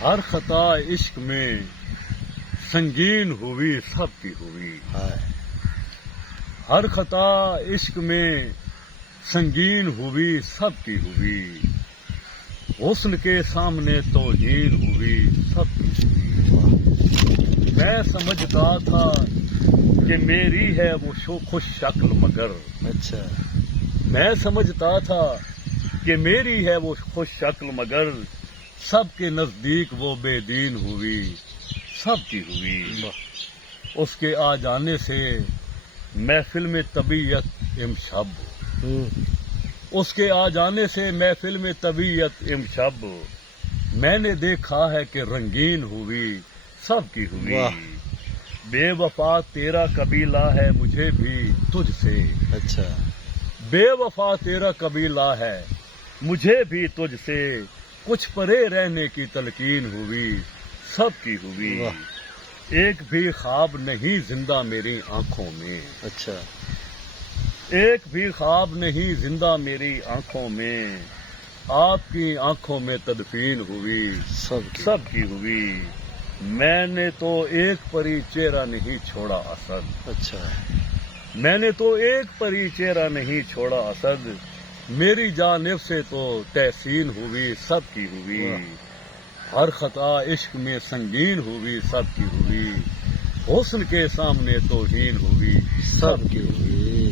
ہر خطا عشق میں سنگین ہوئی سب کی ہوئی. ہر خطا عشق میں سنگین ہوئی سب کی ہوئی. حسن کے سامنے توہین ہوئی سب کی ہوئی. میں سمجھتا تھا کہ میری ہے وہ خوش شکل مگر. اچھا. میں سمجھتا تھا کہ میری ہے وہ خوش شکل مگر سب کے نزدیک وہ بے دین ہوئی سب کی ہوئی. اس کے آ جانے سے محفل میں طبیعت امشب. اس کے آ جانے سے محفل میں طبیعت امشب. میں نے دیکھا ہے کہ رنگین ہوئی سب کی ہوئی. بے وفا تیرا قبیلہ ہے مجھے بھی تجھ سے. اچھا. بے وفا تیرا قبیلہ ہے مجھے بھی تجھ سے. کچھ پرے رہنے کی تلقین ہوئی سب کی ہوئی. ایک بھی خواب نہیں زندہ میری آنکھوں میں. اچھا. ایک بھی خواب نہیں زندہ میری آنکھوں میں. آپ کی آنکھوں میں تدفین ہوئی سب کی ہوئی. میں نے تو ایک پری چہرہ نہیں چھوڑا اسد. اچھا. میں نے تو ایک پری چہرہ نہیں چھوڑا اسد. میری جانب سے تو تحسین ہوئی سب کی ہوئی. ہر خطا عشق میں سنگین ہوئی سب کی ہوئی. حسن کے سامنے توہین ہوئی سب کی ہوئی.